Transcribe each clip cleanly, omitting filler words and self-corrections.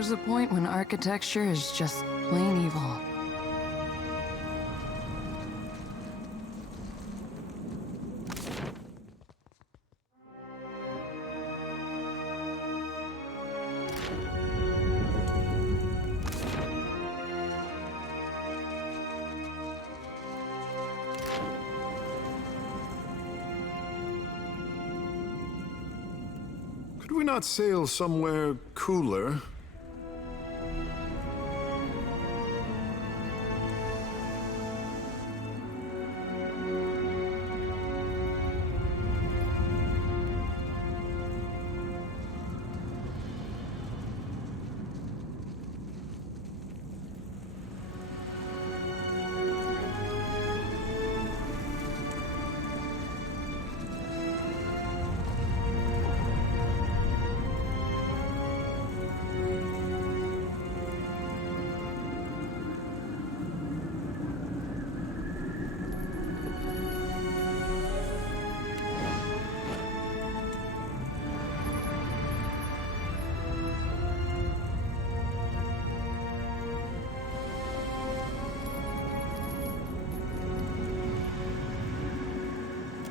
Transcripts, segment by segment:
There's a point when architecture is just plain evil. Could we not sail somewhere cooler?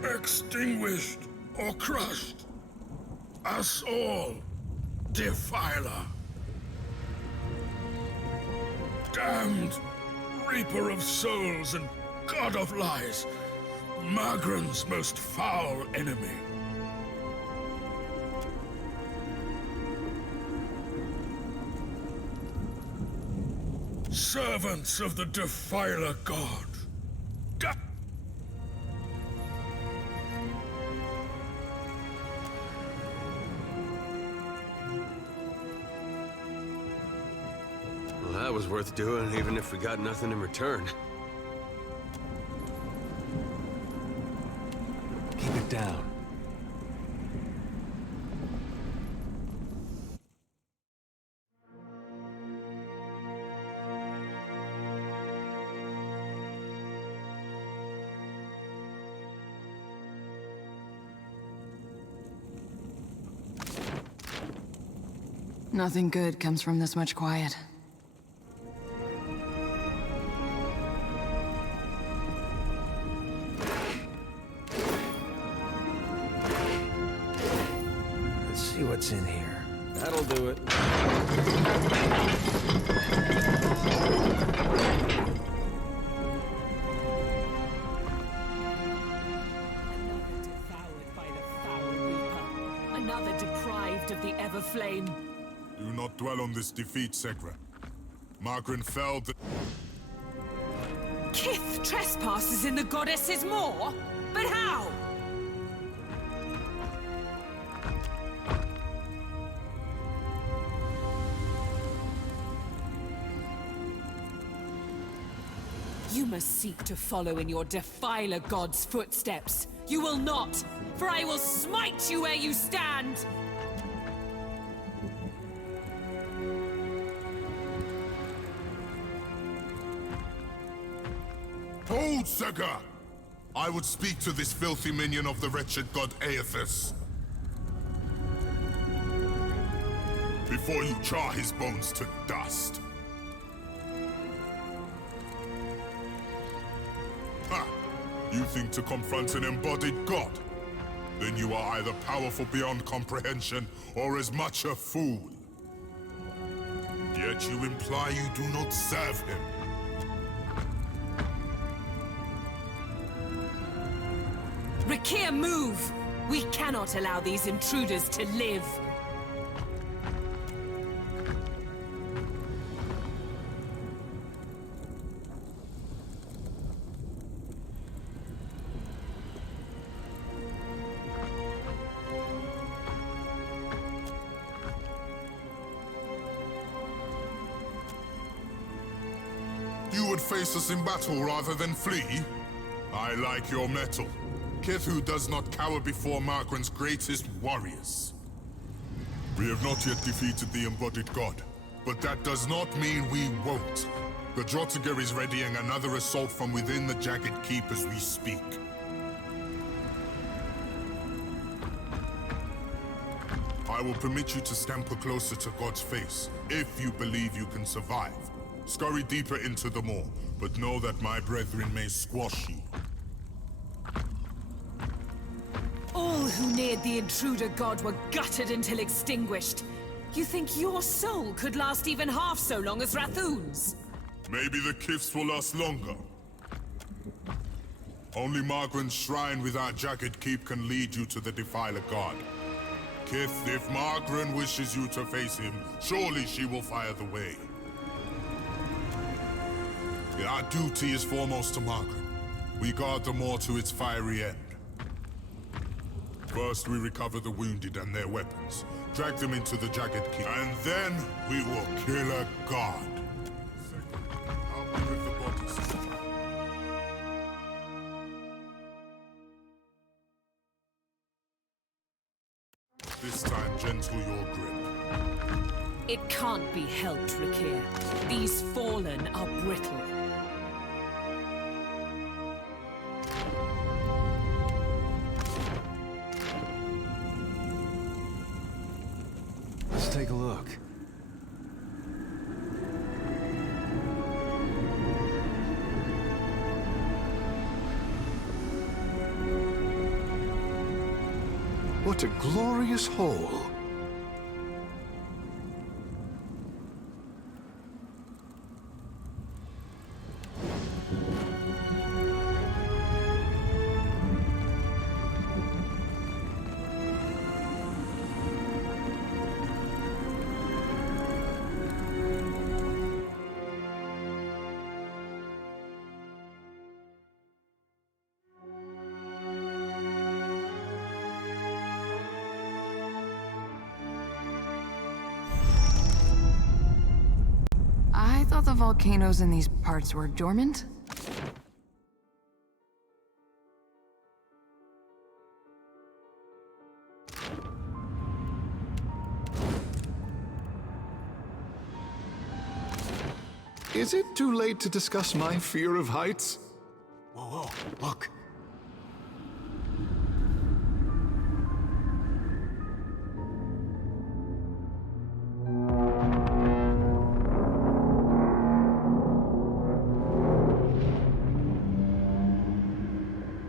Extinguished or crushed, us all, defiler. Damned reaper of souls and god of lies, Margren's most foul enemy. Servants of the defiler god. Well, that was worth doing, even if we got nothing in return. Keep it down. Nothing good comes from this much quiet. Let's see what's in here. That'll do it. Another deprived of the Everflame. Do not dwell on this defeat, Segra. Margren fell. Kith trespasses in the goddess's maw? But how? You must seek to follow in your defiler god's footsteps. You will not, for I will smite you where you stand! Hold, Segra! I would speak to this filthy minion of the wretched god Eothas. Before you char his bones to dust. Ha! You think to confront an embodied god? Then you are either powerful beyond comprehension, or as much a fool. Yet you imply you do not serve him. Rakir, move! We cannot allow these intruders to live. You would face us in battle rather than flee? I like your mettle. Kith does not cower before Margren's greatest warriors. We have not yet defeated the embodied god, but that does not mean we won't. The Drotiger is readying another assault from within the Jagged Keep as we speak. I will permit you to scamper closer to God's face, if you believe you can survive. Scurry deeper into the maw, but know that my brethren may squash you. All who neared the intruder god were gutted until extinguished. You think your soul could last even half so long as Rathoon's? Maybe the gifts will last longer. Only Margaren's shrine with our jagged keep can lead you to the Defiler god. Kith, if Margaren wishes you to face him, surely she will fire the way. Our duty is foremost to Margaren. We guard the maw to its fiery end. First, we recover the wounded and their weapons, drag them into the jagged keep, and then we will kill a god. Second, I'll be with the bodies. This time, gentle your grip. It can't be helped, Rakir. These fallen are brittle. Let's take a look. What a glorious hole. I thought the volcanoes in these parts were dormant. Is it too late to discuss my fear of heights? Whoa, look.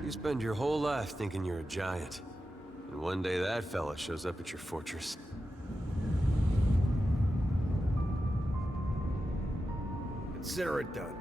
You spend your whole life thinking you're a giant. And one day that fella shows up at your fortress. Consider it done.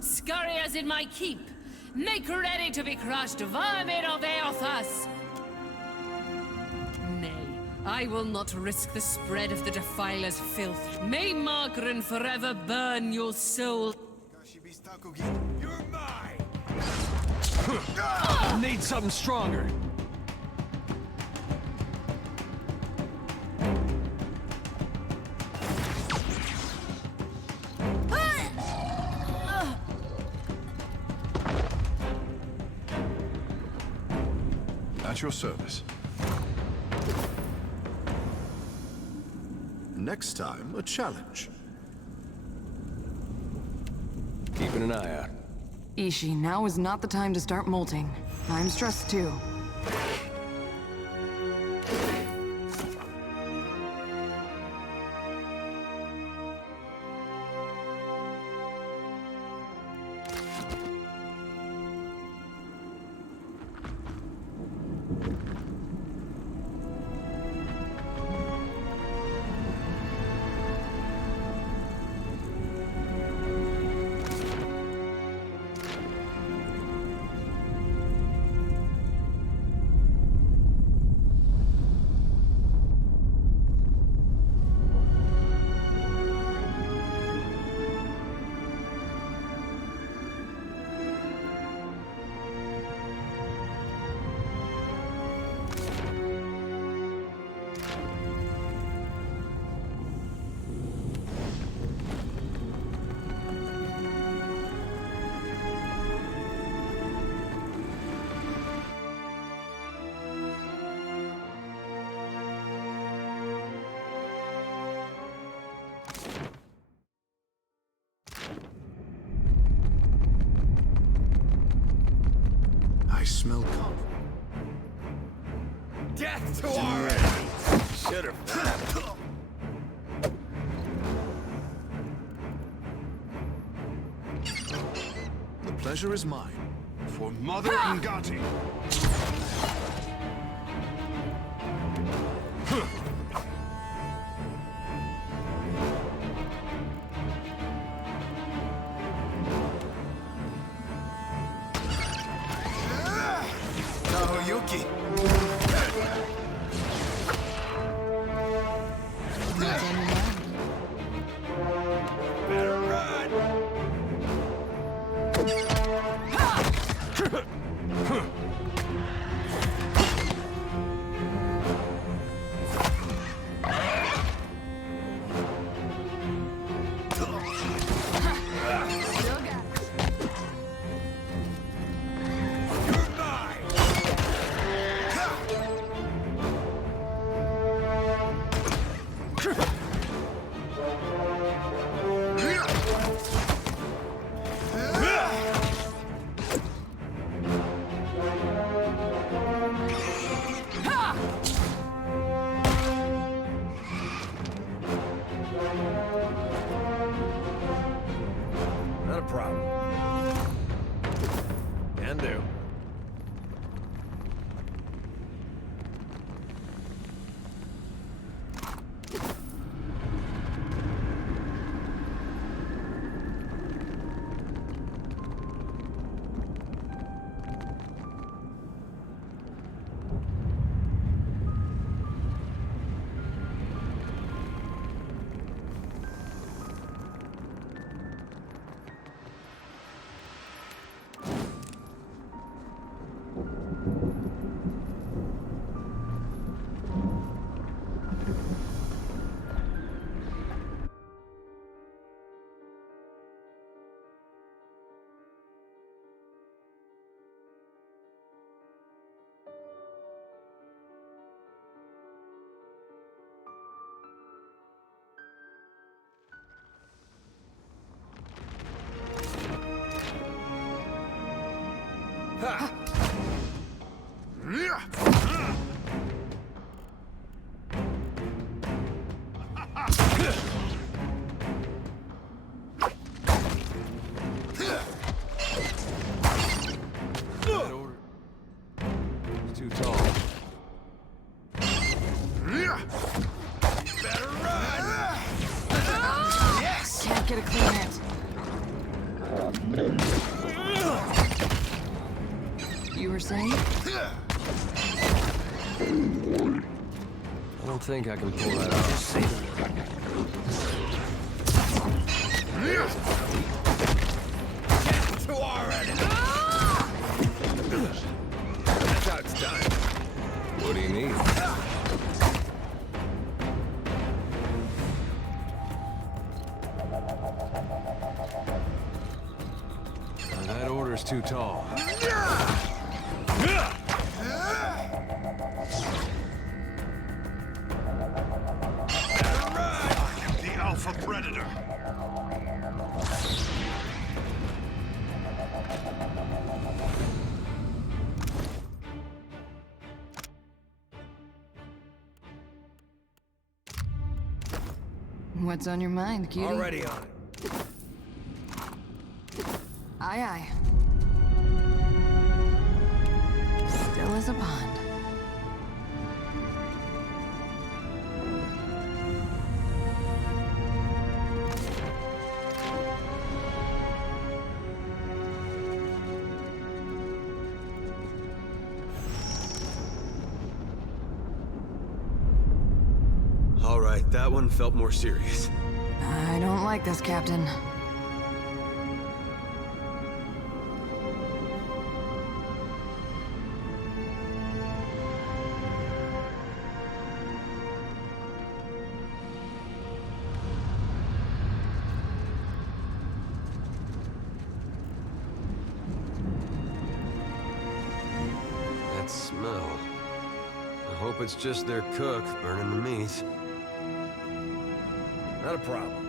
Scurriers in my keep! Make ready to be crushed, vermin of Eothas! Nay, I will not risk the spread of the Defiler's filth. May Margaren forever burn your soul. You're mine! Need something stronger. At your service. Next time, a challenge. Keeping an eye out. Ishi, now is not the time to start molting. I'm stressed too. smell comfort. Death to our enemies! Should have. The pleasure is mine. For Mother Ngati. Tahoyuki! What's on your mind? Better run! Still got it. You're mine! Not a problem. Can do. Ha! That order is too tall. Better run! Yes! Can't get a clean hit. You were saying? I don't think I can pull that off. Death to our enemies! That's how it's done. What do you need? That order's too tall. The Alpha Predator. What's on your mind, cutie? Already on it. Aye, aye. Still as a pond. All right, that one felt more serious. I don't like this, Captain. That smell. I hope it's just their cook burning the meat. Not a problem.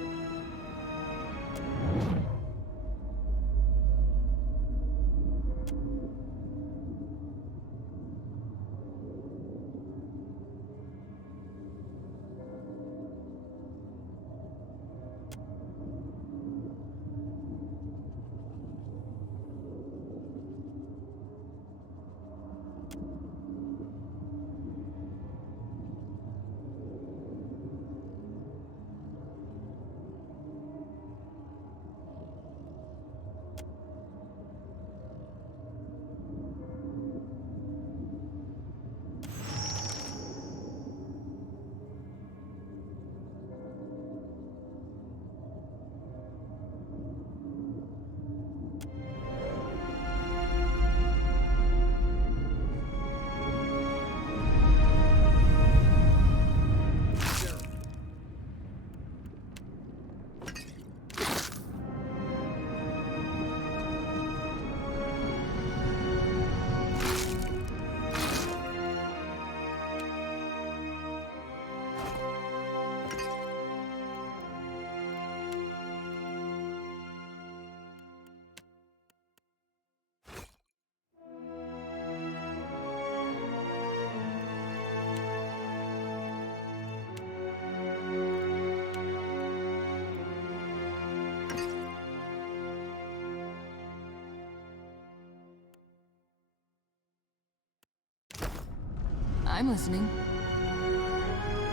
I'm listening.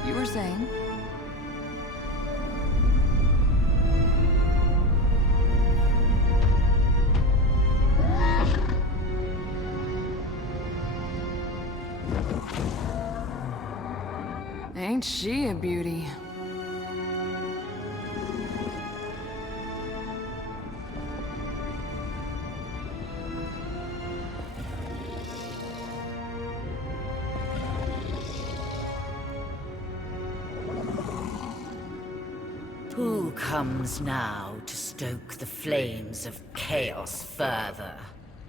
You were saying? Ain't she a beauty? Who comes now to stoke the flames of chaos further?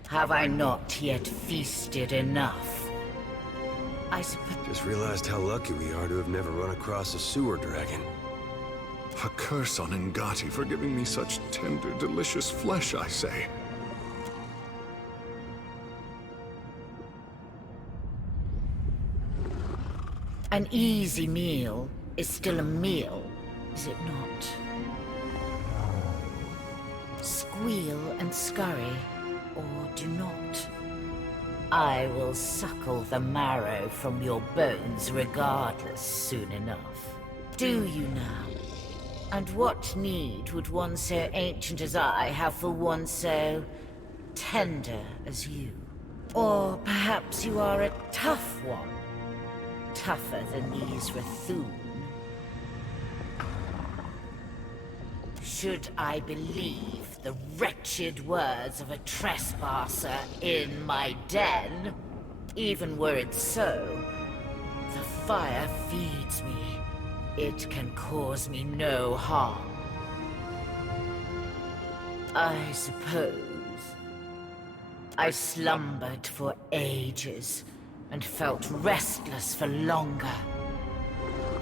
Have I not yet feasted enough? I suppose... Just realized how lucky we are to have never run across a sewer dragon. A curse on Ngati for giving me such tender, delicious flesh, I say. An easy meal is still a meal, is it not? Squeal and scurry, or do not. I will suckle the marrow from your bones regardless soon enough. Do you now? And what need would one so ancient as I have for one so tender as you? Or perhaps you are a tough one? Tougher than these Rathoon? Should I believe the wretched words of a trespasser in my den? Even were it so, the fire feeds me. It can cause me no harm. I suppose I slumbered for ages and felt restless for longer.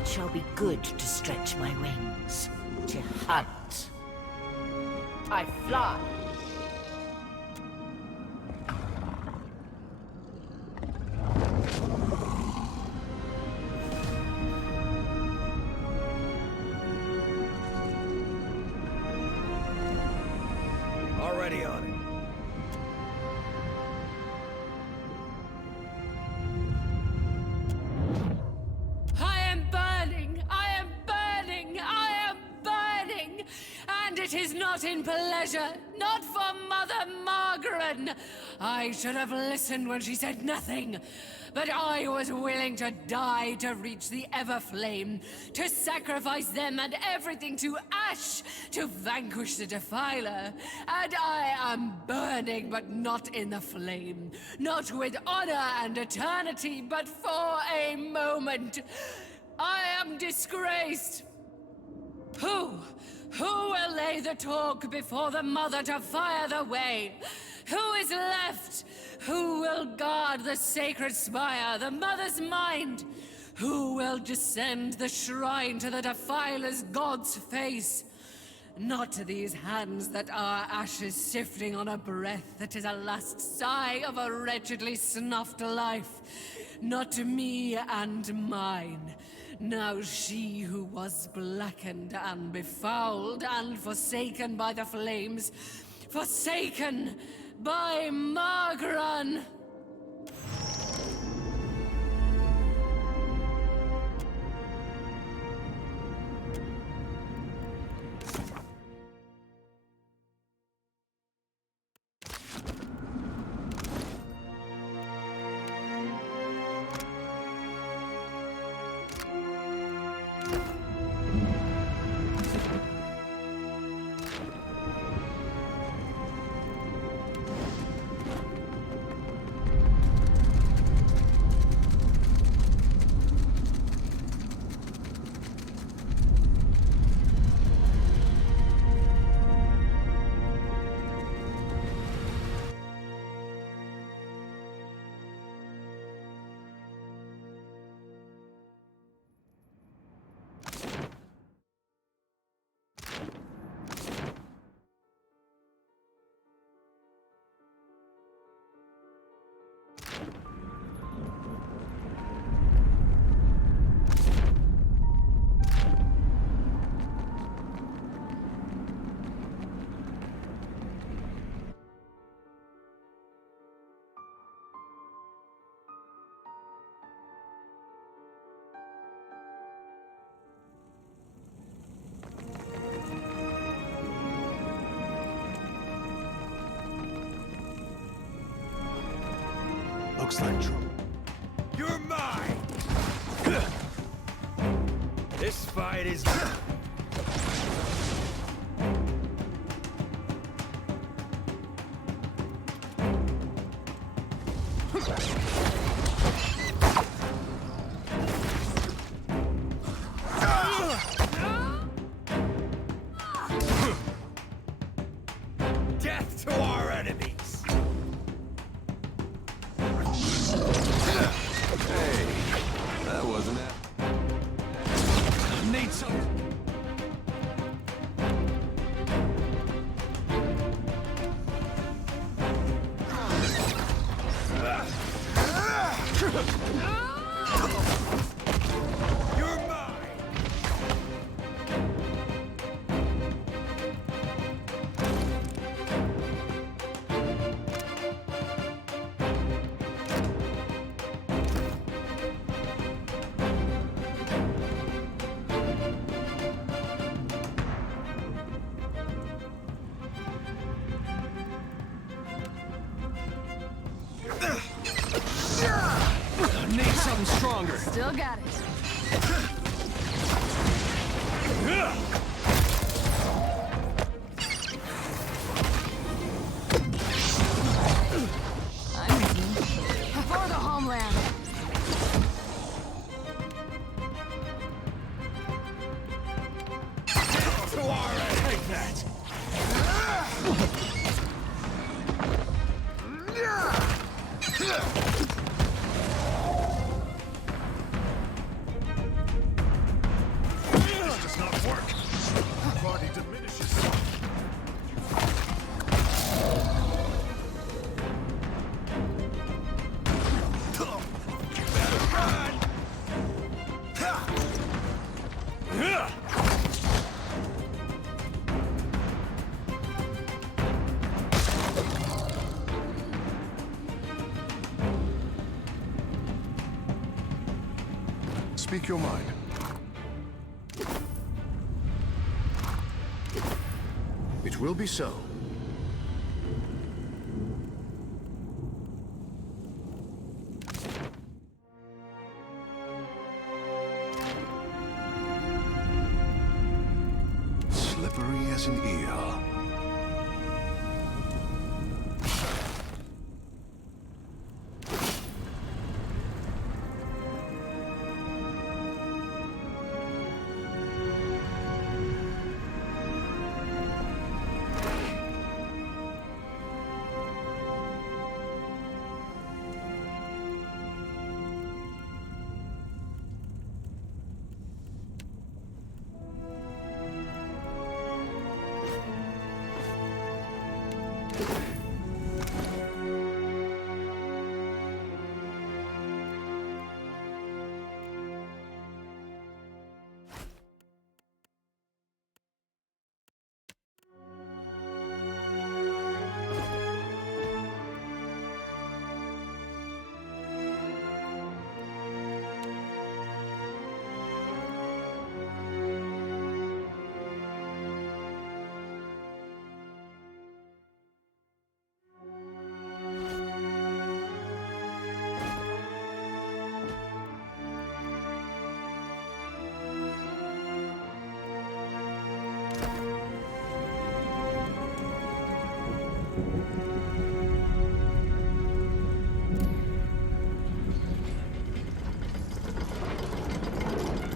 It shall be good to stretch my wings, to hunt. I fly. Already on it. I am burning! I am burning! I am burning! And it is not in pleasure, not for Mother Margaret. I should have listened when she said nothing. But I was willing to die to reach the Everflame, to sacrifice them and everything to ash, to vanquish the Defiler. And I am burning, but not in the flame. Not with honor and eternity, but for a moment. I am disgraced. Who will lay the talk before the Mother to fire the way? Who is left? Who will guard the sacred spire, the Mother's mind? Who will descend the shrine to the Defiler's God's face? Not these hands that are ashes sifting on a breath that is a last sigh of a wretchedly snuffed life. Not me and mine. Now she who was blackened and befouled and forsaken by the flames, forsaken by Margaret. Looks like trouble. You're mine! This fight is... Death to our enemies! Hey, that wasn't it. Need some... You're mine! Need something stronger. Still got it. I'm with you. For the homeland. To our enemies! Take that! This does not work. The body diminishes. You better run! Speak your mind. It will be so. Slippery as an eel.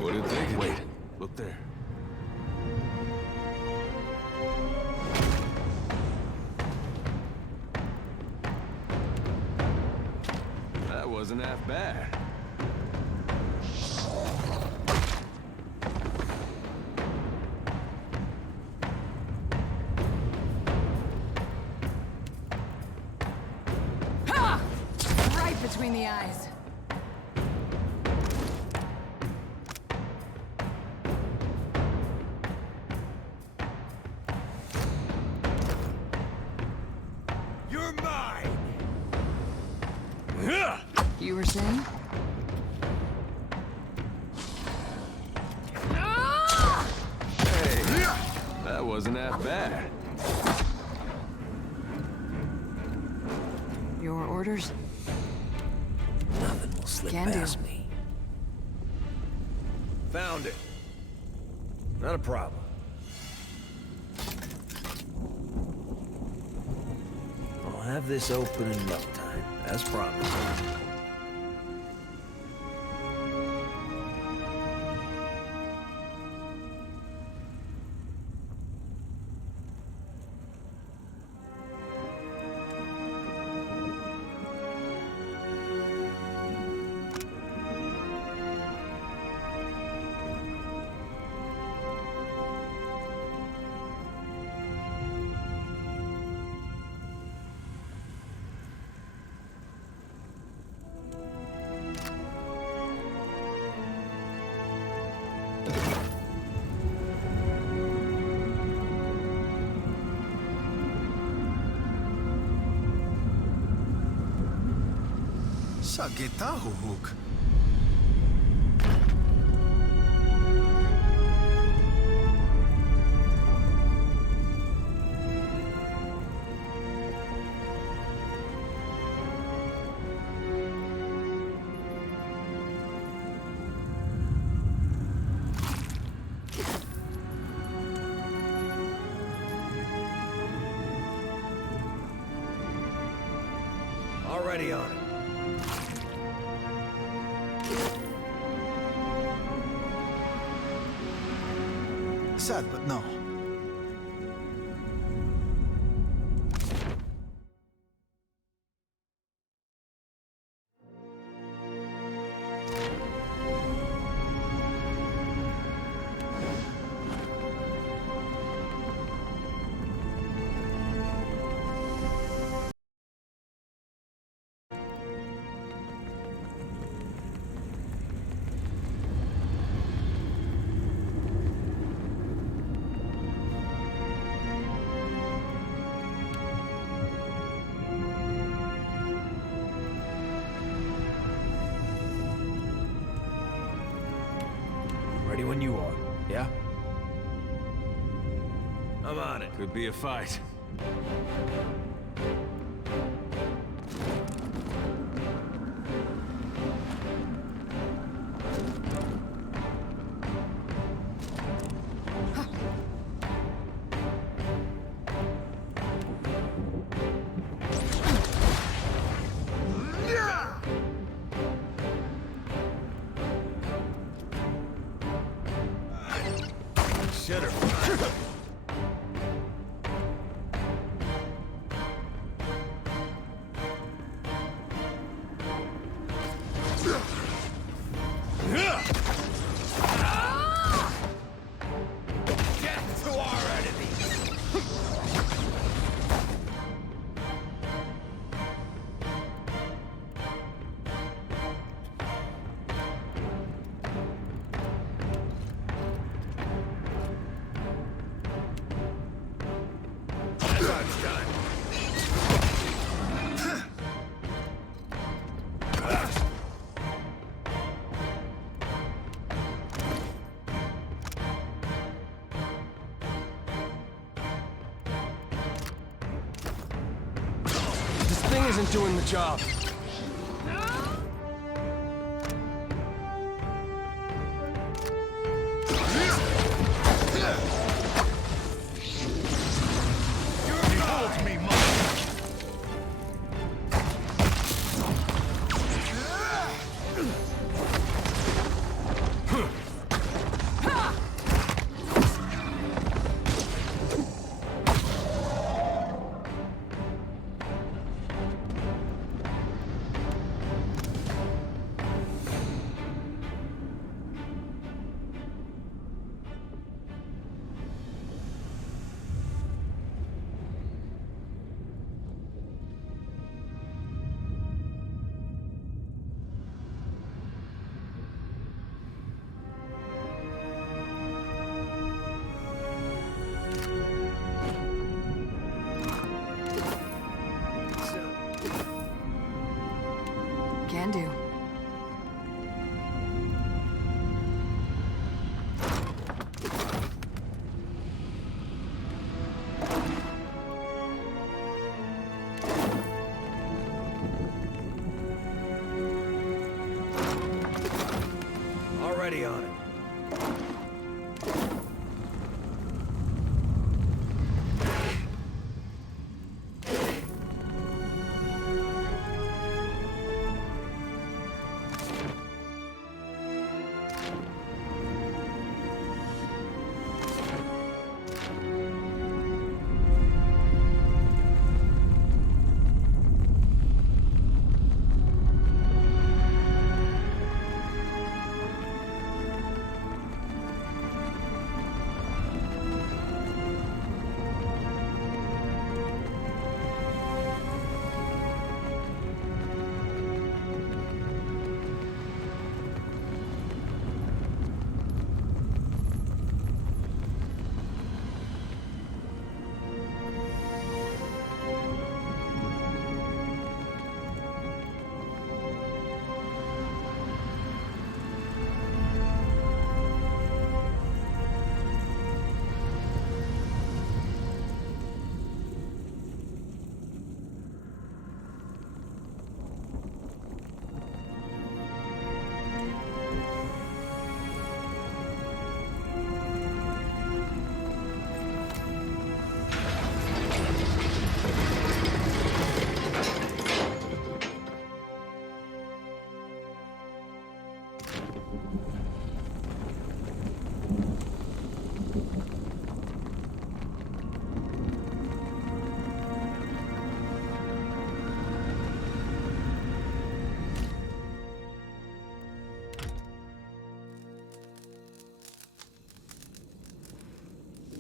What did they wait? Look there. That wasn't half bad. Ha! Right between the eyes. You're mine! You were saying? Hey, that wasn't half bad. Your orders? slip Can do. past me. Found it. Not a problem. I'll have this open in no time, as promised. Sagitahuk. Already on it. Sad, but no. Ready when you are, yeah? I'm on it. Could be a fight. Should've. Death to our enemies! That's done. This thing isn't doing the job. Behold me, mother! already on it.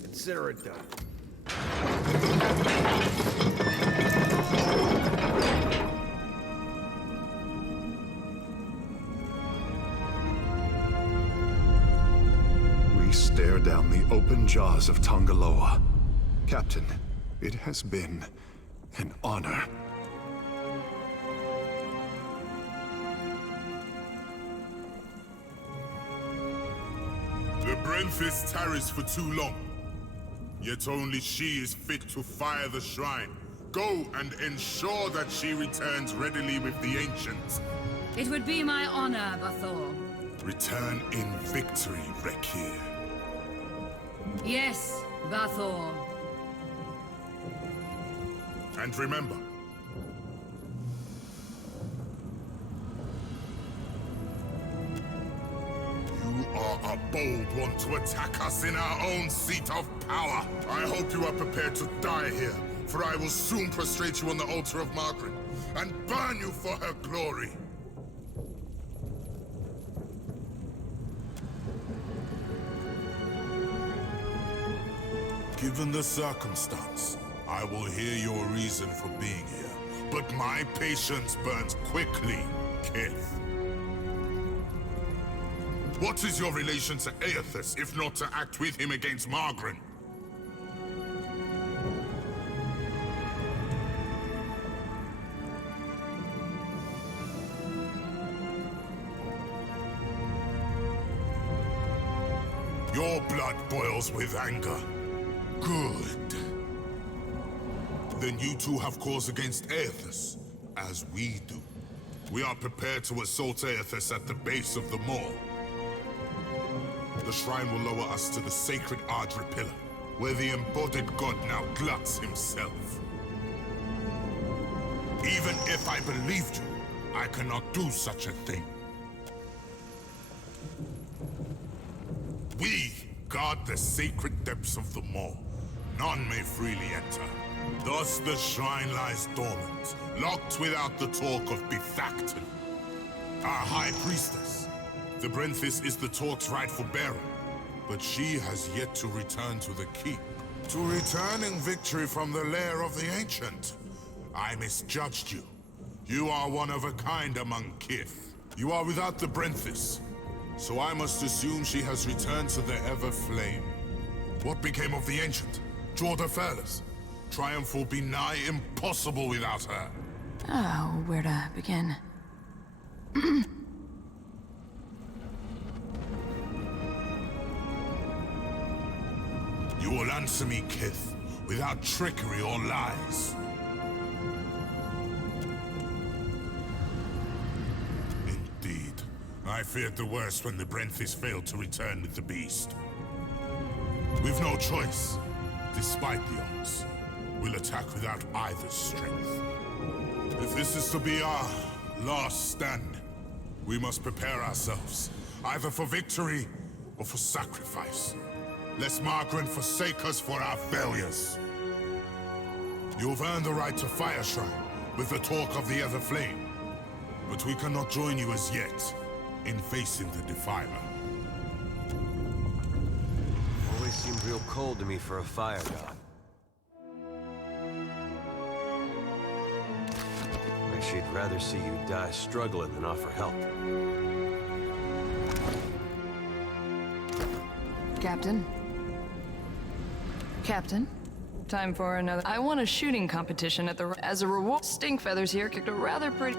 Consider it done. We stare down the open jaws of Tongaloa. Captain, it has been an honor. The Brenthis tarries for too long. Yet only she is fit to fire the shrine. Go and ensure that she returns readily with the ancients. It would be my honor, Bathor. Return in victory, Rekir. Yes, Bathor. And remember, you are a bold one to attack us in our own seat of power. I hope you are prepared to die here, for I will soon prostrate you on the altar of Margaret and burn you for her glory. Given the circumstance, I will hear your reason for being here, but my patience burns quickly, Kith. What is your relation to Eothas, if not to act with him against Margaret? Your blood boils with anger. Good. Then you two have cause against Eothas, as we do. We are prepared to assault Eothas at the base of the mall. The shrine will lower us to the sacred Ardra pillar, where the embodied god now gluts himself. Even if I believed you, I cannot do such a thing. We guard the sacred depths of the mall. None may freely enter. Thus the shrine lies dormant, locked without the talk of Bethacton, our high priestess. The Brenthis is the talk's rightful bearer, but she has yet to return to the keep. To return in victory from the lair of the Ancient. I misjudged you. You are one of a kind among Kith. You are without the Brenthis, so I must assume she has returned to the Everflame. What became of the Ancient? Jorda Fairless. Triumph will be nigh impossible without her. Oh, where to begin? You will answer me, Kith, without trickery or lies. Indeed. I I feared the worst when the Brenthis failed to return with the beast. We've no choice. Despite the odds, we'll attack without either's strength. If this is to be our last stand, we must prepare ourselves, either for victory or for sacrifice. Lest Margaret forsake us for our failures. You've earned the right to Fire Shrine with the talk of the Other Flame, but we cannot join you as yet in facing the Defiler. Always seemed real cold to me for a fire god. Like she'd rather see you die struggling than offer help. Captain? Captain? Time for another. I won a shooting competition at the. As a reward, Stink Feathers here kicked a rather pretty.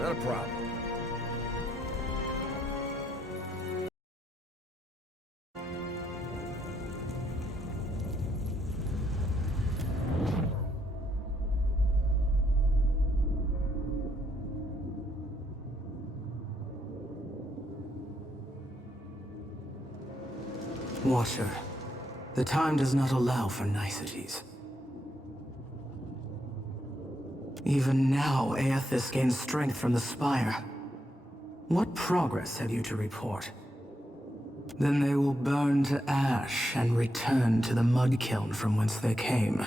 Not a problem. Watcher, the time does not allow for niceties. Even now, Eothas gains strength from the spire. What progress have you to report? Then they will burn to ash and return to the mud kiln from whence they came.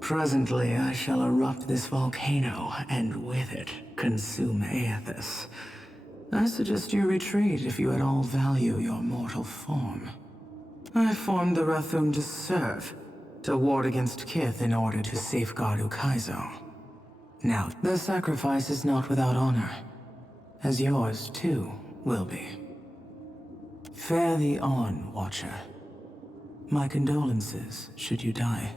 Presently, I shall erupt this volcano, and with it, consume Eothas. I suggest you retreat if you at all value your mortal form. I formed the Rathum to serve, to ward against Kith in order to safeguard Ukaizo. Now, their sacrifice is not without honor, as yours, too, will be. Fare thee on, Watcher. My condolences, should you die.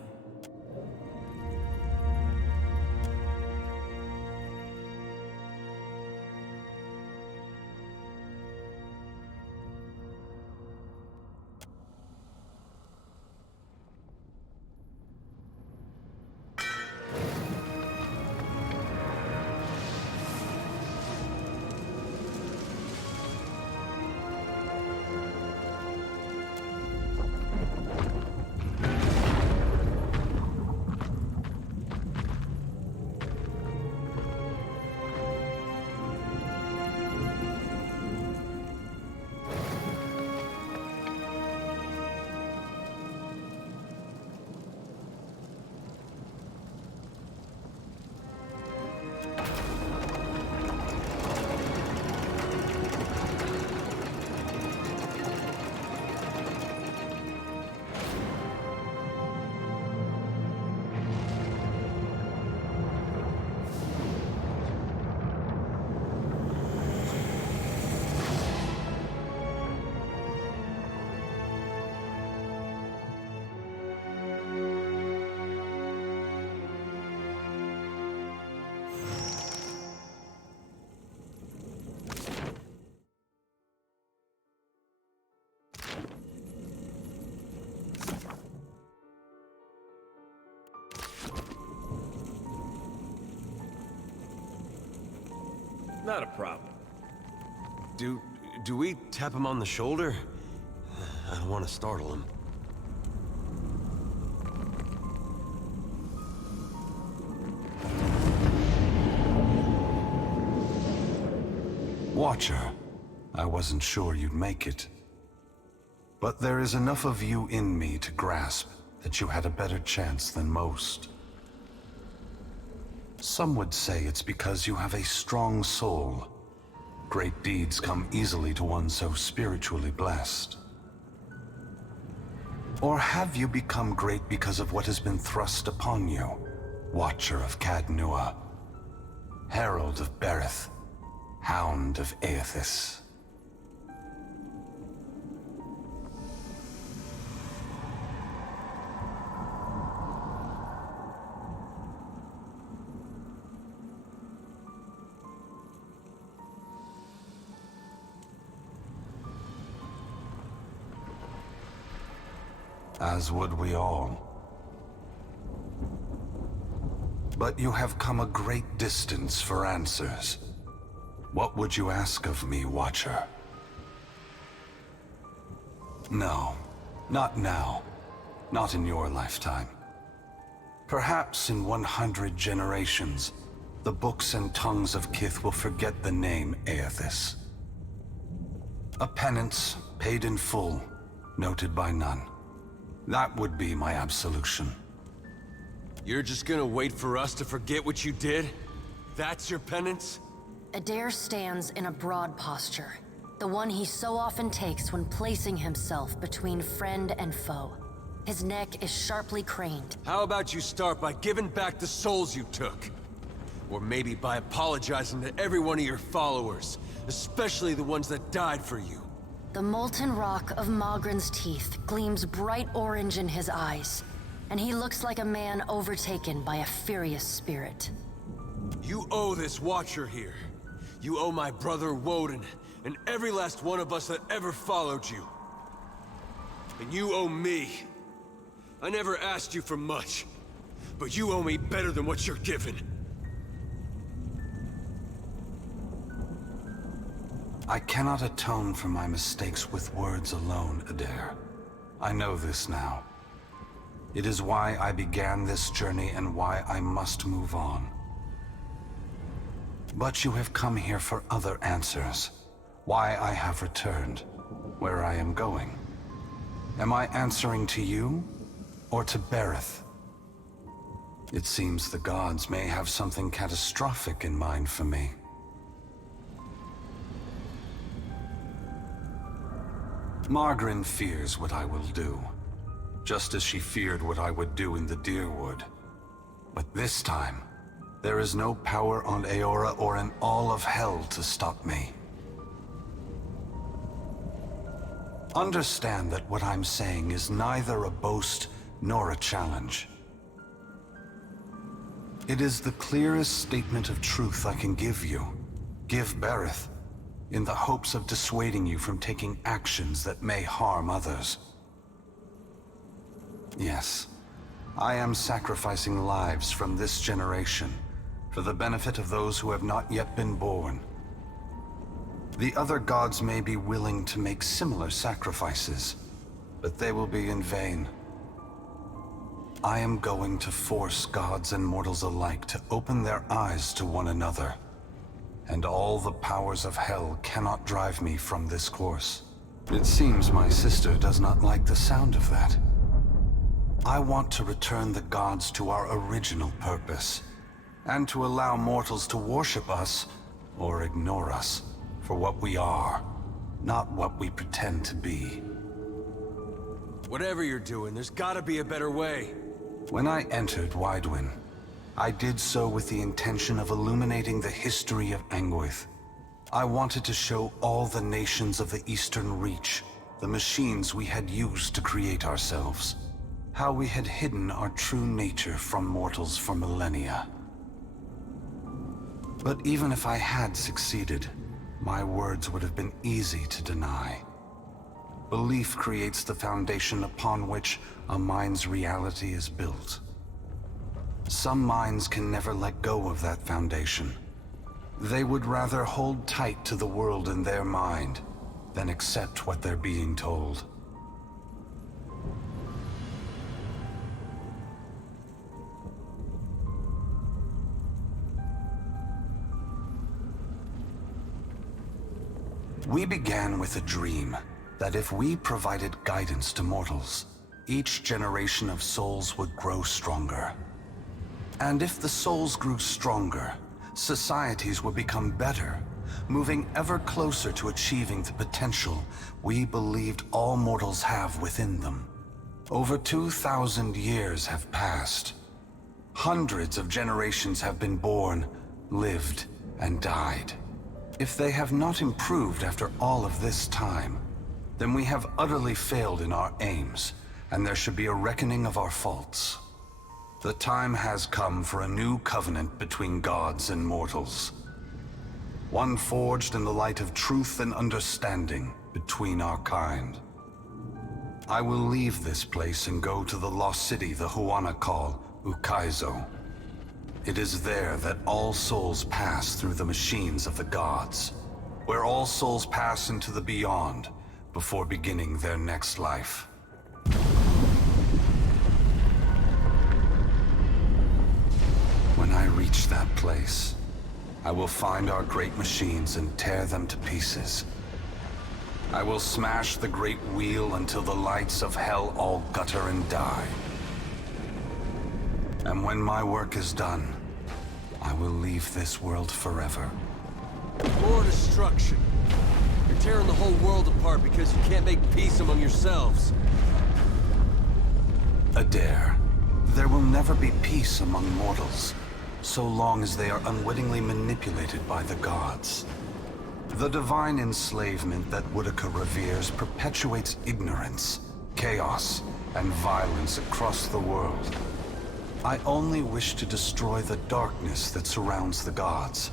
Not a problem. Do we tap him on the shoulder? I don't want to startle him. Watcher, I wasn't sure you'd make it. But there is enough of you in me to grasp that you had a better chance than most. Some would say it's because you have a strong soul. Great deeds come easily to one so spiritually blessed. Or have you become great because of what has been thrust upon you? Watcher of Cadnua, Herald of Berith, Hound of Eothas. As would we all. But you have come a great distance for answers. What would you ask of me, Watcher? No, not now. Not in your lifetime. Perhaps in 100 generations, the books and tongues of Kith will forget the name Eothas. A penance, paid in full, noted by none. That would be my absolution. You're just gonna wait for us to forget what you did? That's your penance? Adair stands in a broad posture, the one he so often takes when placing himself between friend and foe. His neck is sharply craned. How about you start by giving back the souls you took? Or maybe by apologizing to every one of your followers, especially the ones that died for you. The molten rock of Magren's teeth gleams bright orange in his eyes, and he looks like a man overtaken by a furious spirit. You owe this Watcher here. You owe my brother Woden, and every last one of us that ever followed you. And you owe me. I never asked you for much, but you owe me better than what you're given. I cannot atone for my mistakes with words alone, Adair. I know this now. It is why I began this journey and why I must move on. But you have come here for other answers. Why I have returned, where I am going. Am I answering to you, or to Berith? It seems the gods may have something catastrophic in mind for me. Margren fears what I will do, just as she feared what I would do in the Deerwood. But this time, there is no power on Eora or in all of hell to stop me. Understand that what I'm saying is neither a boast nor a challenge. It is the clearest statement of truth I can give you, give Berith, in the hopes of dissuading you from taking actions that may harm others. Yes, I am sacrificing lives from this generation for the benefit of those who have not yet been born. The other gods may be willing to make similar sacrifices, but they will be in vain. I am going to force gods and mortals alike to open their eyes to one another. And all the powers of hell cannot drive me from this course. It seems my sister does not like the sound of that. I want to return the gods to our original purpose, and to allow mortals to worship us, or ignore us, for what we are, not what we pretend to be. Whatever you're doing, there's gotta be a better way. When I entered Widewin, I did so with the intention of illuminating the history of Anguith. I wanted to show all the nations of the Eastern Reach the machines we had used to create ourselves, how we had hidden our true nature from mortals for millennia. But even if I had succeeded, my words would have been easy to deny. Belief creates the foundation upon which a mind's reality is built. Some minds can never let go of that foundation. They would rather hold tight to the world in their mind than accept what they're being told. We began with a dream that if we provided guidance to mortals, each generation of souls would grow stronger. And if the souls grew stronger, societies would become better, moving ever closer to achieving the potential we believed all mortals have within them. Over 2,000 years have passed. Hundreds of generations have been born, lived, and died. If they have not improved after all of this time, then we have utterly failed in our aims, and there should be a reckoning of our faults. The time has come for a new covenant between gods and mortals. One forged in the light of truth and understanding between our kind. I will leave this place and go to the lost city the Huana call Ukaizo. It is there that all souls pass through the machines of the gods, where all souls pass into the beyond before beginning their next life. When I reach that place, I will find our great machines and tear them to pieces. I will smash the great wheel until the lights of hell all gutter and die. And when my work is done, I will leave this world forever. More destruction. You're tearing the whole world apart because you can't make peace among yourselves. Adair, there will never be peace among mortals, so long as they are unwittingly manipulated by the gods. The divine enslavement that Whitaker reveres perpetuates ignorance, chaos, and violence across the world. I only wish to destroy the darkness that surrounds the gods,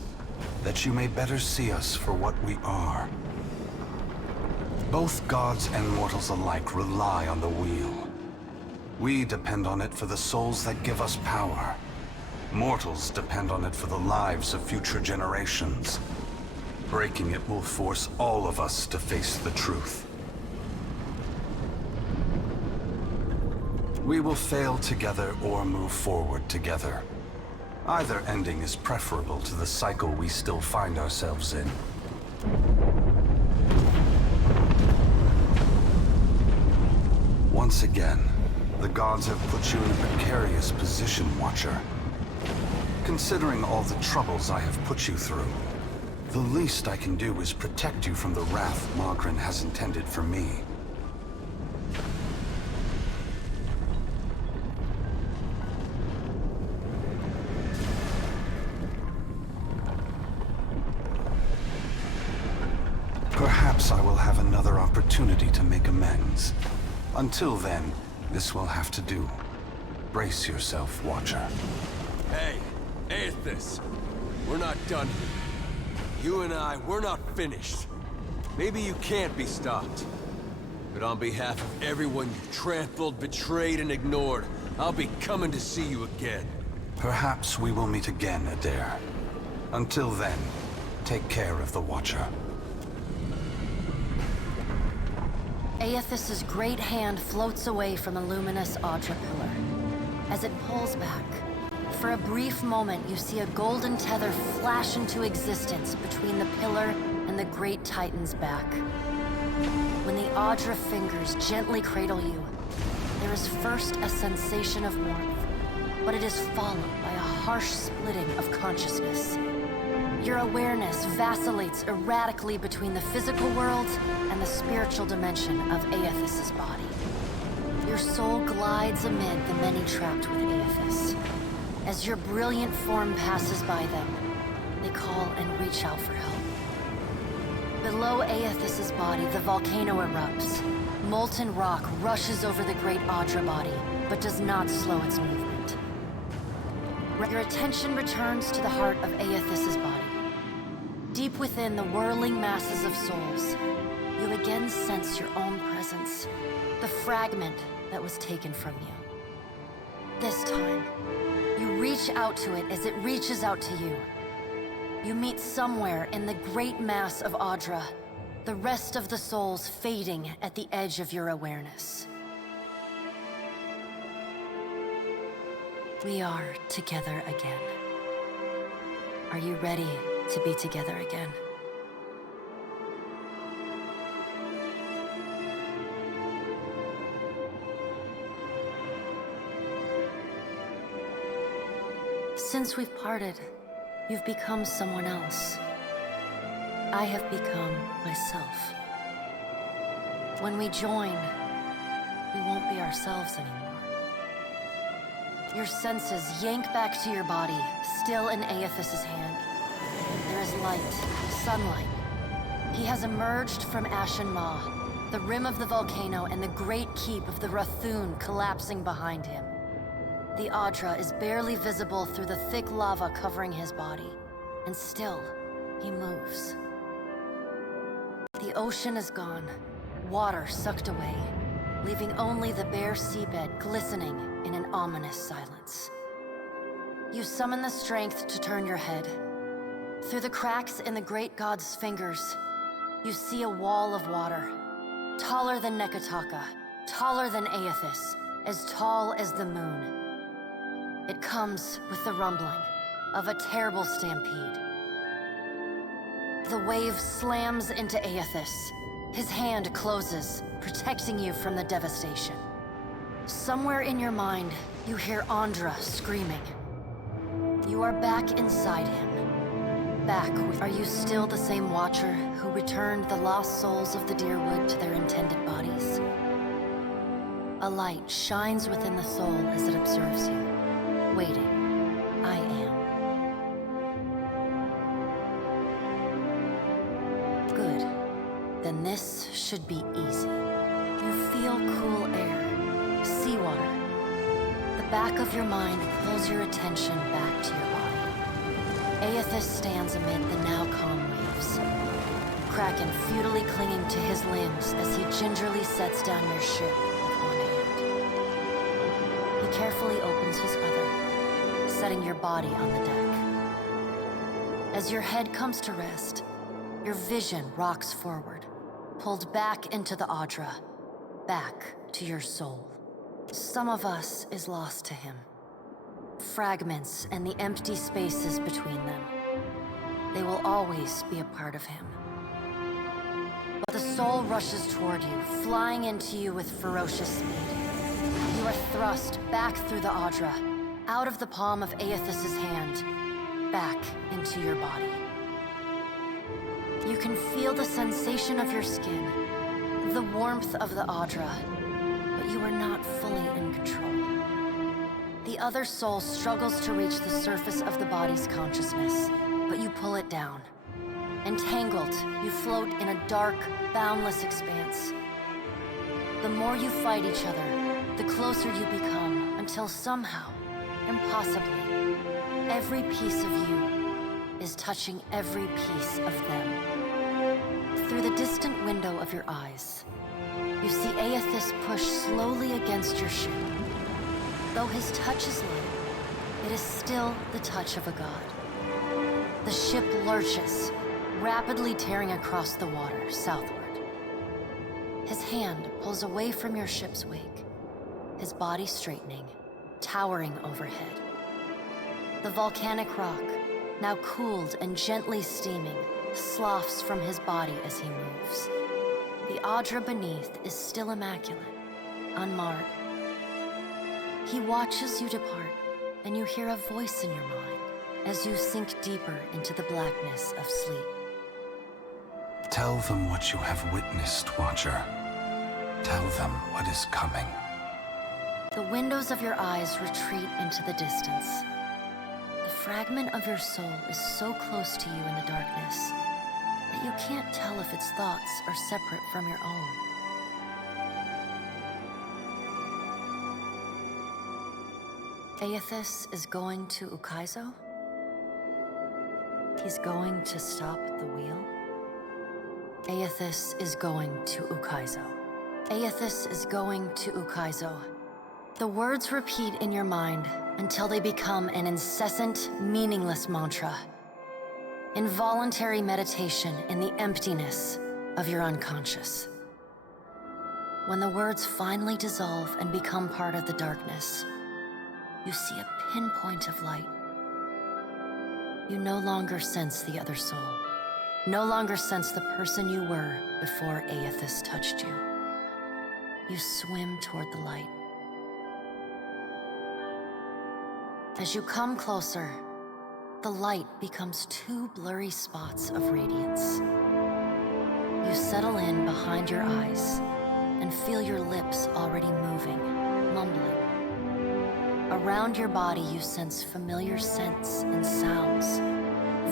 that you may better see us for what we are. Both gods and mortals alike rely on the wheel. We depend on it for the souls that give us power. Mortals depend on it for the lives of future generations. Breaking it will force all of us to face the truth. We will fail together or move forward together. Either ending is preferable to the cycle we still find ourselves in. Once again, the gods have put you in a precarious position, Watcher. Considering all the troubles I have put you through, the least I can do is protect you from the wrath Margren has intended for me. Perhaps I will have another opportunity to make amends. Until then, this will have to do. Brace yourself, Watcher. Hey, Eothas, we're not done here. You and I, we're not finished. Maybe you can't be stopped. But on behalf of everyone you've trampled, betrayed, and ignored, I'll be coming to see you again. Perhaps we will meet again, Adair. Until then, take care of the Watcher. Eothas' great hand floats away from the luminous Audra pillar. As it pulls back, for a brief moment you see a golden tether flash into existence between the pillar and the great Titan's back. When the Audra fingers gently cradle you, there is first a sensation of warmth, but it is followed by a harsh splitting of consciousness. Your awareness vacillates erratically between the physical world and the spiritual dimension of Eothas' body. Your soul glides amid the many trapped with Eothas. As your brilliant form passes by them, they call and reach out for help. Below Eothas' body, the volcano erupts. Molten rock rushes over the great Audra body, but does not slow its movement. Your attention returns to the heart of Eothas' body. Deep within the whirling masses of souls, you again sense your own presence, the fragment that was taken from you. This time, you reach out to it as it reaches out to you. You meet somewhere in the great mass of Audra, the rest of the souls fading at the edge of your awareness. We are together again. Are you ready to be together again? Since we've parted, you've become someone else. I have become myself. When we join, we won't be ourselves anymore. Your senses yank back to your body, still in Eothas' hand. There is light, sunlight. He has emerged from Ashen Maw, the rim of the volcano and the great keep of the Rathun collapsing behind him. The Audra is barely visible through the thick lava covering his body, and still, he moves. The ocean is gone, water sucked away, leaving only the bare seabed glistening in an ominous silence. You summon the strength to turn your head. Through the cracks in the great god's fingers, you see a wall of water, taller than Nekataka, taller than Eothas, as tall as the moon. It comes with the rumbling of a terrible stampede. The wave slams into Eothas. His hand closes, protecting you from the devastation. Somewhere in your mind, you hear Andra screaming. You are back inside him. Back with... Are you still the same Watcher who returned the lost souls of the Deerwood to their intended bodies? A light shines within the soul as it observes you. Waiting. I am. Good. Then this should be easy. You feel cool air, seawater. The back of your mind pulls your attention back to your body. Eothas stands amid the now calm waves. Kraken futilely clinging to his limbs as he gingerly sets down your ship with one hand. He carefully opens his other, setting your body on the deck. As your head comes to rest, your vision rocks forward, pulled back into the Audra, back to your soul. Some of us is lost to him. Fragments and the empty spaces between them. They will always be a part of him. But the soul rushes toward you, flying into you with ferocious speed. You are thrust back through the Audra, out of the palm of Eothas' hand, back into your body. You can feel the sensation of your skin, the warmth of the Audra, but you are not fully in control. The other soul struggles to reach the surface of the body's consciousness, but you pull it down. Entangled, you float in a dark, boundless expanse. The more you fight each other, the closer you become, until somehow, impossibly, every piece of you is touching every piece of them. Through the distant window of your eyes, you see Eothas push slowly against your ship. Though his touch is light, it is still the touch of a god. The ship lurches, rapidly tearing across the water southward. His hand pulls away from your ship's wake, his body straightening, towering overhead. The volcanic rock, now cooled and gently steaming, sloughs from his body as he moves. The Audra beneath is still immaculate, unmarred. He watches you depart, and you hear a voice in your mind as you sink deeper into the blackness of sleep. Tell them what you have witnessed, Watcher. Tell them what is coming. The windows of your eyes retreat into the distance. The fragment of your soul is so close to you in the darkness that you can't tell if its thoughts are separate from your own. Eothas is going to Ukaizo? He's going to stop the wheel? Eothas is going to Ukaizo. Eothas is going to Ukaizo. The words repeat in your mind until they become an incessant, meaningless mantra. Involuntary meditation in the emptiness of your unconscious. When the words finally dissolve and become part of the darkness, you see a pinpoint of light. You no longer sense the other soul. No longer sense the person you were before Eothas touched you. You swim toward the light. As you come closer, the light becomes two blurry spots of radiance. You settle in behind your eyes and feel your lips already moving, mumbling. Around your body you sense familiar scents and sounds,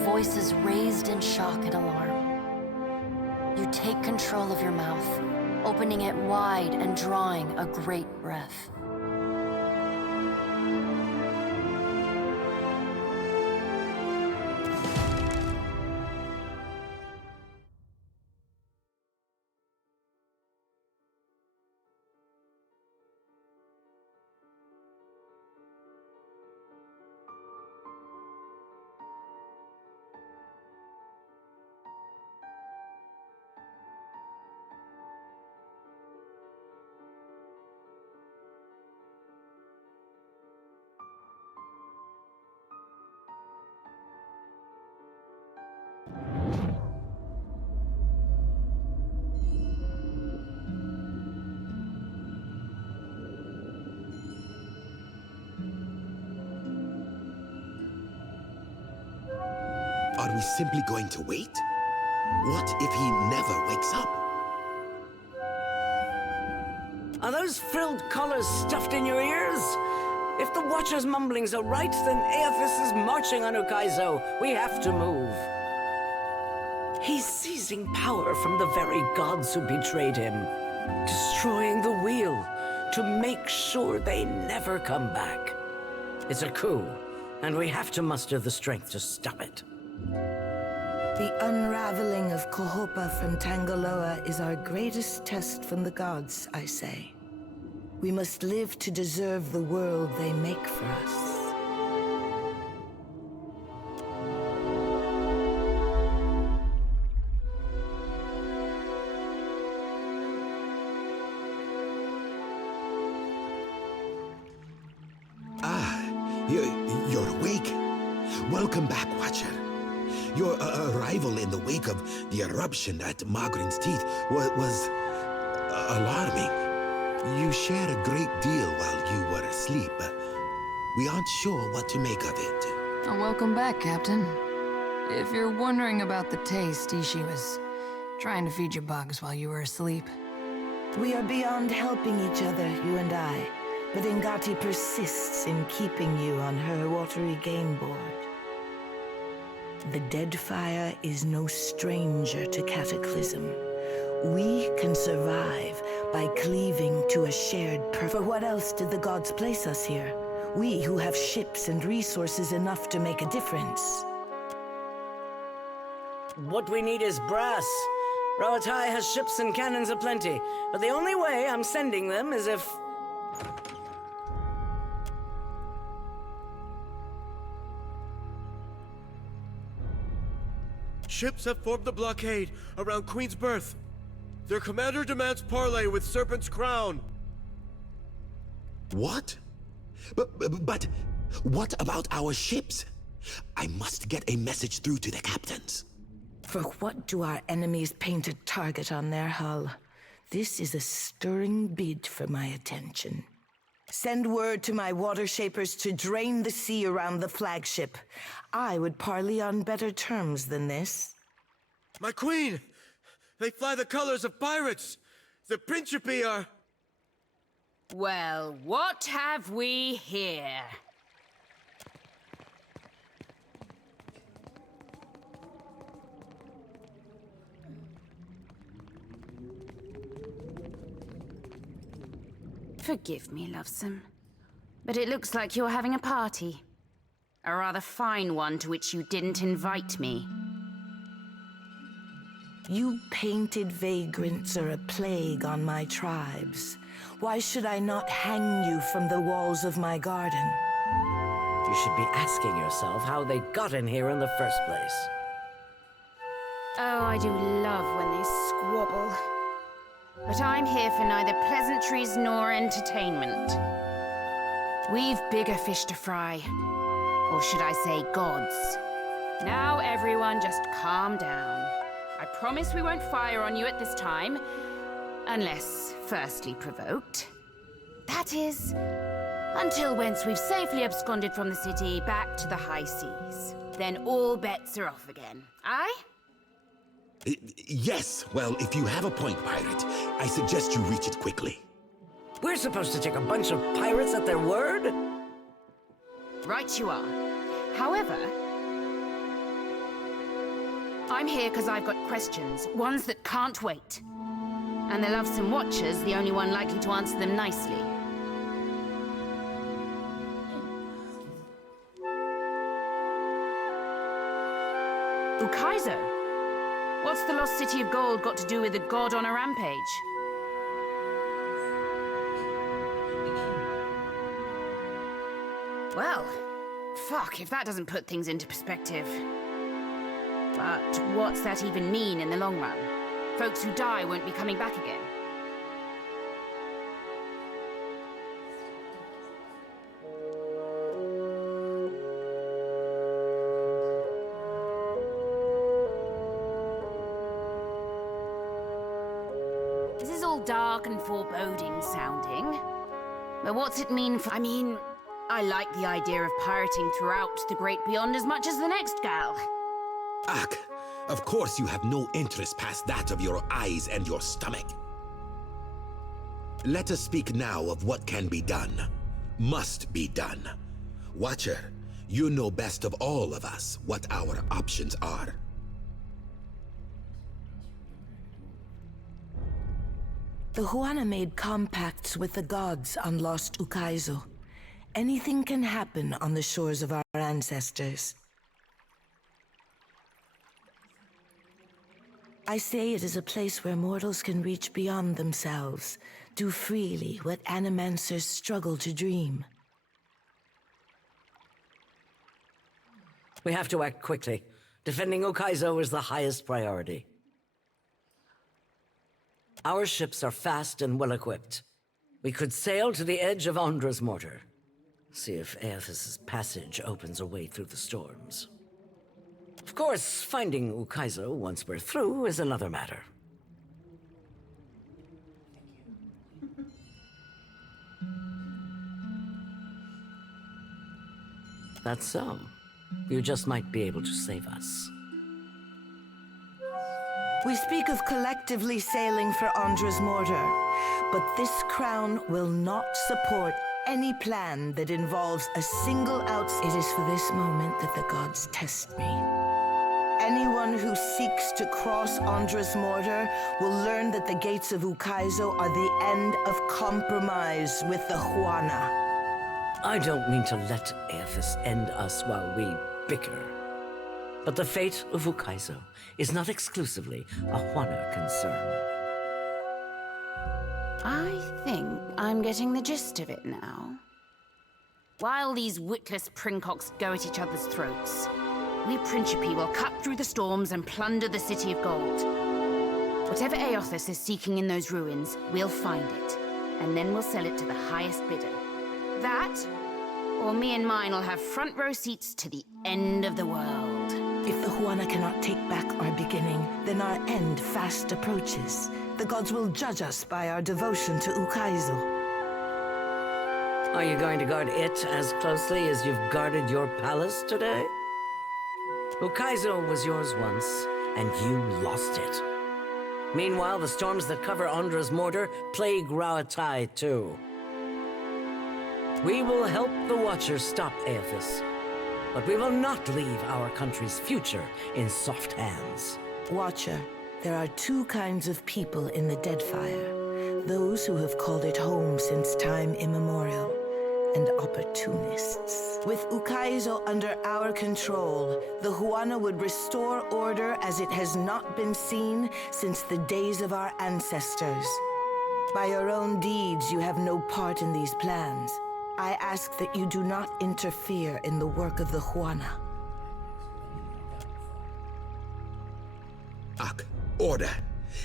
voices raised in shock and alarm. You take control of your mouth, opening it wide and drawing a great breath. Are we simply going to wait? What if he never wakes up? Are those frilled collars stuffed in your ears? If the Watcher's mumblings are right, then Eothas is marching on Ukaizo. We have to move. He's seizing power from the very gods who betrayed him, destroying the wheel to make sure they never come back. It's a coup, and we have to muster the strength to stop it. The unraveling of Kohopa from Tangaloa is our greatest test from the gods, I say. We must live to deserve the world they make for us. You're awake. Welcome back, Watcher. Your arrival in the wake of the eruption at Magrin's Teeth was alarming. You shared a great deal while you were asleep. We aren't sure what to make of it. Welcome back, Captain. If you're wondering about the taste, Ishi was trying to feed you bugs while you were asleep. We are beyond helping each other, you and I. But Ngati persists in keeping you on her watery game board. The Deadfire is no stranger to cataclysm. We can survive by cleaving to a shared purpose. For what else did the gods place us here? We who have ships and resources enough to make a difference. What we need is brass. Rawatai has ships and cannons aplenty, but the only way I'm sending them is if... Ships have formed a blockade around Queen's Berth. Their commander demands parley with Serpent's Crown. What? But what about our ships? I must get a message through to the captains. For what do our enemies paint a target on their hull? This is a stirring bid for my attention. Send word to my water shapers to drain the sea around the flagship. I would parley on better terms than this. My queen! They fly the colors of pirates! The Principe are... Well, what have we here? Forgive me, lovesome, but it looks like you're having a party. A rather fine one to which you didn't invite me. You painted vagrants are a plague on my tribes. Why should I not hang you from the walls of my garden? You should be asking yourself how they got in here in the first place. Oh, I do love when they squabble. But I'm here for neither pleasantries nor entertainment. We've bigger fish to fry. Or should I say gods. Now everyone just calm down. I promise we won't fire on you at this time. Unless firstly provoked. That is, until once we've safely absconded from the city back to the high seas. Then all bets are off again. Aye? Yes, well, if you have a point, pirate, I suggest you reach it quickly. We're supposed to take a bunch of pirates at their word? Right you are. However, I'm here because I've got questions, ones that can't wait. And the Lovesome Watcher's the only one likely to answer them nicely. Ukaizo? What's the lost city of gold got to do with a god on a rampage? Well, fuck if that doesn't put things into perspective. But what's that even mean in the long run? Folks who die won't be coming back again. This is all dark and foreboding sounding. But what's it mean for... I like the idea of pirating throughout the Great Beyond as much as the next gal. Ak, of course you have no interest past that of your eyes and your stomach. Let us speak now of what can be done. Must be done. Watcher, you know best of all of us what our options are. The Huana made compacts with the gods on Lost Ukaizo. Anything can happen on the shores of our ancestors. I say it is a place where mortals can reach beyond themselves, do freely what animancers struggle to dream. We have to act quickly. Defending Ukaizo is the highest priority. Our ships are fast and well-equipped. We could sail to the edge of Andra's mortar. See if Eothas' passage opens a way through the storms. Of course, finding Ukaizo once we're through is another matter. That's so. You just might be able to save us. We speak of collectively sailing for Andra's mortar, but this crown will not support any plan that involves a single It is for this moment that the gods test me. Anyone who seeks to cross Andra's mortar will learn that the gates of Ukaizo are the end of compromise with the Huana. I don't mean to let Eothas end us while we bicker. But the fate of Ukaizo is not exclusively a Huana concern. I think I'm getting the gist of it now. While these witless princocks go at each other's throats, we Principi will cut through the storms and plunder the City of Gold. Whatever Eothas is seeking in those ruins, we'll find it, and then we'll sell it to the highest bidder. That, or me and mine will have front row seats to the end of the world. If the Huana cannot take back our beginning, then our end fast approaches. The gods will judge us by our devotion to Ukaizo. Are you going to guard it as closely as you've guarded your palace today? Ukaizo was yours once, and you lost it. Meanwhile, the storms that cover Andra's mortar plague Rauatai too. We will help the Watchers stop Eothas, but we will not leave our country's future in soft hands. Watcher, there are two kinds of people in the Deadfire. Those who have called it home since time immemorial, and opportunists. With Ukaizo under our control, the Huana would restore order as it has not been seen since the days of our ancestors. By your own deeds, you have no part in these plans. I ask that you do not interfere in the work of the Huana. Ak, order.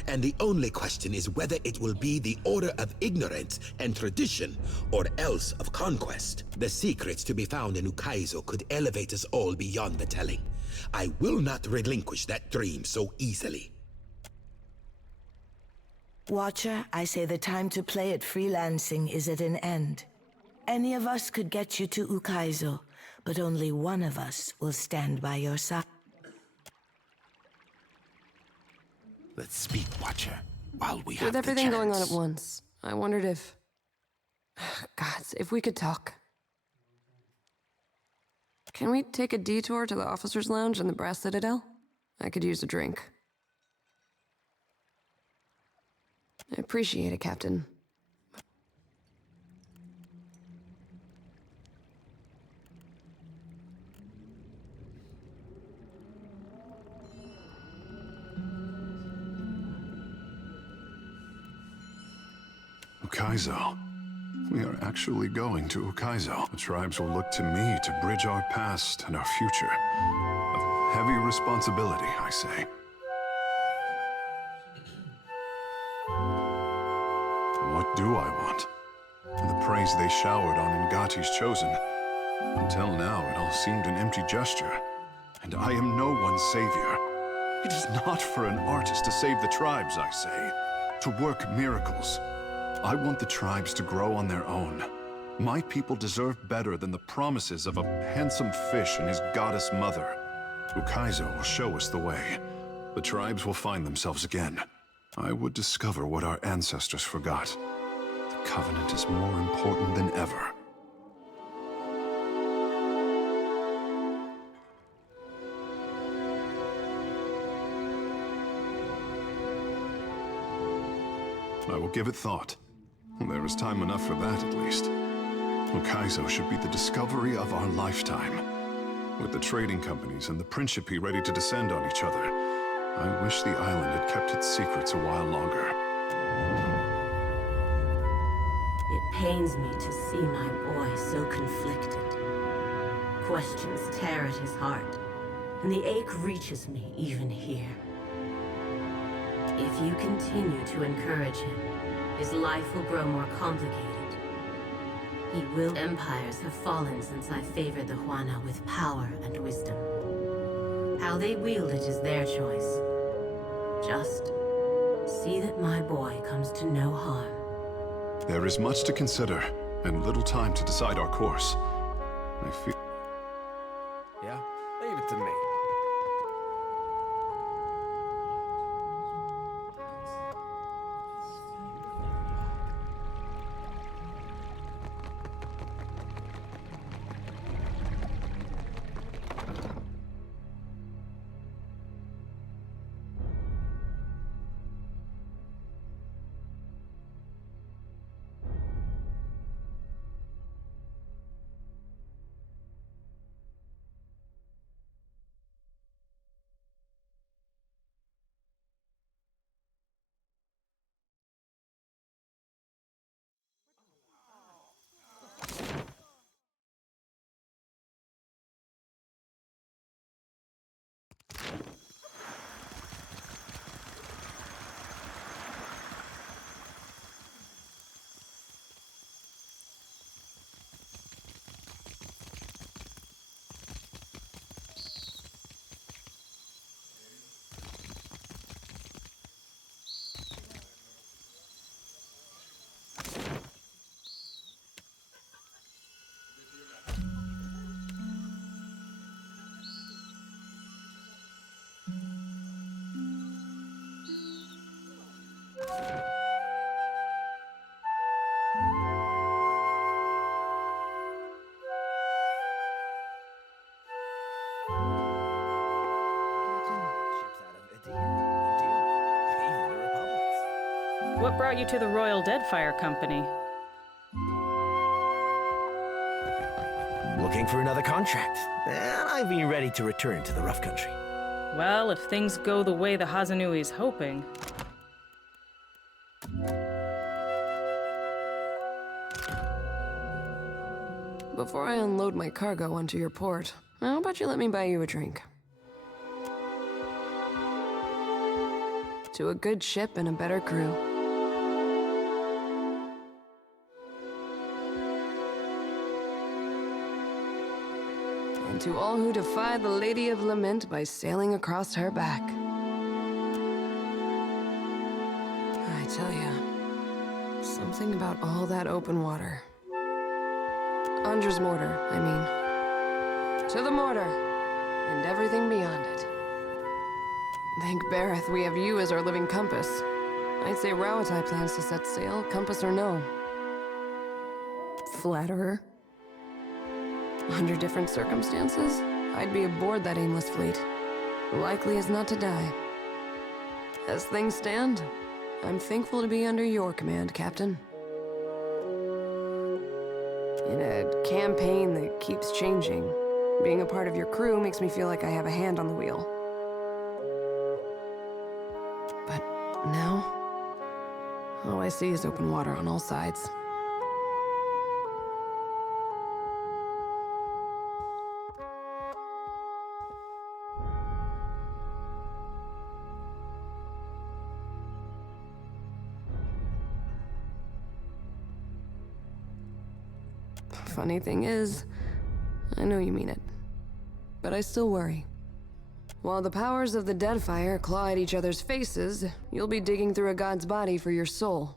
And the only question is whether it will be the order of ignorance and tradition, or else of conquest. The secrets to be found in Ukaizo could elevate us all beyond the telling. I will not relinquish that dream so easily. Watcher, I say the time to play at freelancing is at an end. Any of us could get you to Ukaizo, but only one of us will stand by your side. Let's speak, Watcher, while we have With everything going on at once, I wondered if... Gods, if we could talk. Can we take a detour to the officers' lounge in the Brass Citadel? I could use a drink. I appreciate it, Captain. Ukaizo. We are actually going to Ukaizo. The tribes will look to me to bridge our past and our future. A heavy responsibility, I say. What do I want? The praise they showered on Ngati's chosen. Until now, it all seemed an empty gesture. And I am no one's savior. It is not for an artist to save the tribes, I say. To work miracles. I want the tribes to grow on their own. My people deserve better than the promises of a handsome fish and his goddess mother. Ukaizo will show us the way. The tribes will find themselves again. I would discover what our ancestors forgot. The Covenant is more important than ever. I will give it thought. There is time enough for that, at least. Okaizo should be the discovery of our lifetime. With the trading companies and the Principe ready to descend on each other, I wish the island had kept its secrets a while longer. It pains me to see my boy so conflicted. Questions tear at his heart, and the ache reaches me even here. If you continue to encourage him, his life will grow more complicated. He will. Empires have fallen since I favored the Huana with power and wisdom. How they wield it is their choice. Just see that my boy comes to no harm. There is much to consider, and little time to decide our course. I feel... Yeah? Leave it to me. What brought you to the Royal Deadfire Company? Looking for another contract, and I've been ready to return to the rough country. Well, if things go the way the Hazanui's hoping. Before I unload my cargo onto your port, how about you let me buy you a drink? To a good ship and a better crew. And to all who defy the Lady of Lament by sailing across her back. I tell ya, something about all that open water. Andre's mortar, I mean. To the mortar, and everything beyond it. Thank Bareth we have you as our living compass. I'd say Rawatai plans to set sail, compass or no. Flatterer. Under different circumstances, I'd be aboard that aimless fleet. Likely as not to die. As things stand, I'm thankful to be under your command, Captain. In a campaign that keeps changing, being a part of your crew makes me feel like I have a hand on the wheel. But now, all I see is open water on all sides. Funny thing is, I know you mean it, but I still worry. While the powers of the Deadfire claw at each other's faces, you'll be digging through a god's body for your soul.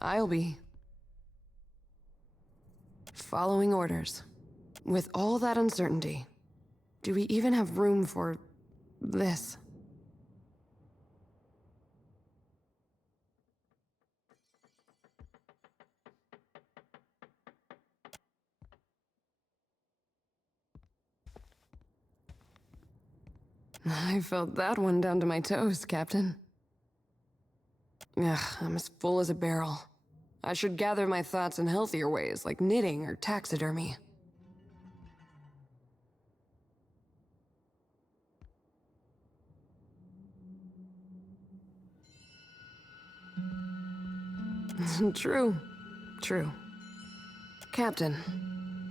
I'll be following orders. With all that uncertainty, do we even have room for this? I felt that one down to my toes, Captain. Ugh, I'm as full as a barrel. I should gather my thoughts in healthier ways, like knitting or taxidermy. True. Captain,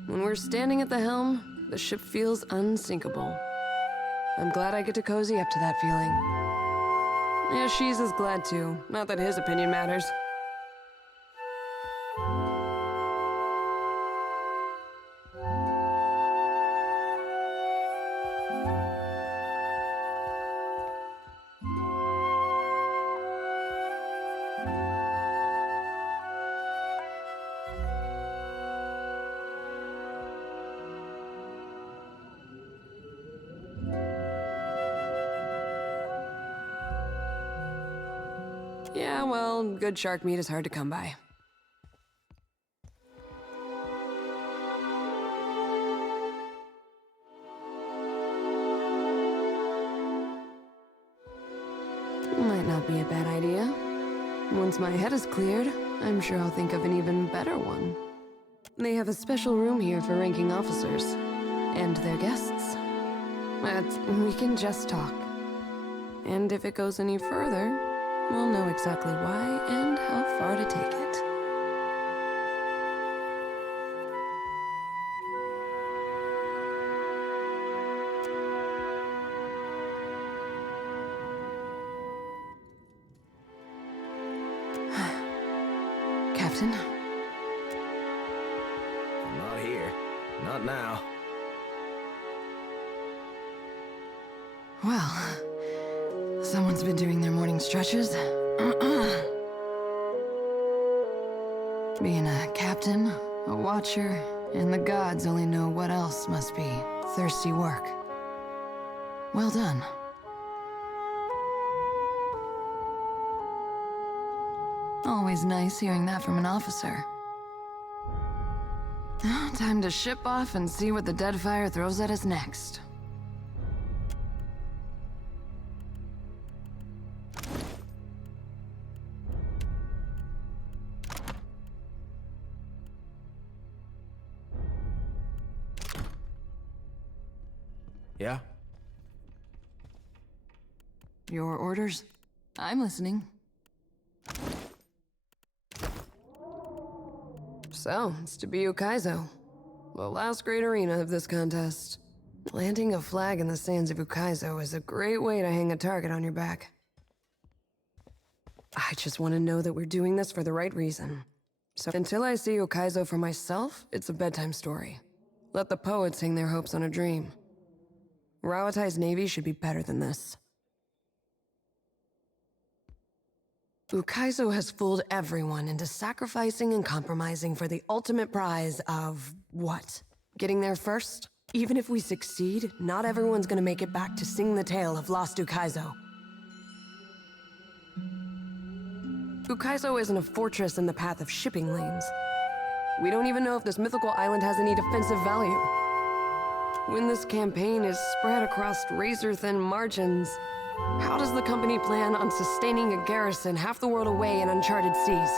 when we're standing at the helm, the ship feels unsinkable. I'm glad I get to cozy up to that feeling. Yeah, she's as glad too. Not that his opinion matters. Yeah, well, good shark meat is hard to come by. Might not be a bad idea. Once my head is cleared, I'm sure I'll think of an even better one. They have a special room here for ranking officers and their guests. But we can just talk. And if it goes any further, we'll know exactly why and how far to take it. Captain? I'm not here. Not now. Well, someone's been doing their morning stretches. Being a captain, a watcher, and the gods only know what else must be thirsty work. Well done. Always nice hearing that from an officer. Time to ship off and see what the Deadfire throws at us next. Yeah? Your orders? I'm listening. So, it's to be Ukaizo, the last great arena of this contest. Planting a flag in the sands of Ukaizo is a great way to hang a target on your back. I just want to know that we're doing this for the right reason. So until I see Ukaizo for myself, it's a bedtime story. Let the poets hang their hopes on a dream. Rawatai's navy should be better than this. Ukaizo has fooled everyone into sacrificing and compromising for the ultimate prize of what? Getting there first? Even if we succeed, not everyone's gonna make it back to sing the tale of lost Ukaizo. Ukaizo isn't a fortress in the path of shipping lanes. We don't even know if this mythical island has any defensive value. When this campaign is spread across razor-thin margins, how does the company plan on sustaining a garrison half the world away in uncharted seas?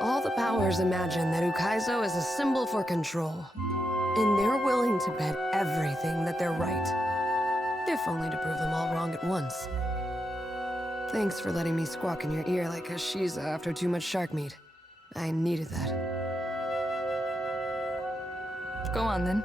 All the powers imagine that Ukaizo is a symbol for control, and they're willing to bet everything that they're right, if only to prove them all wrong at once. Thanks for letting me squawk in your ear like a Shiza after too much shark meat. I needed that. Go on then.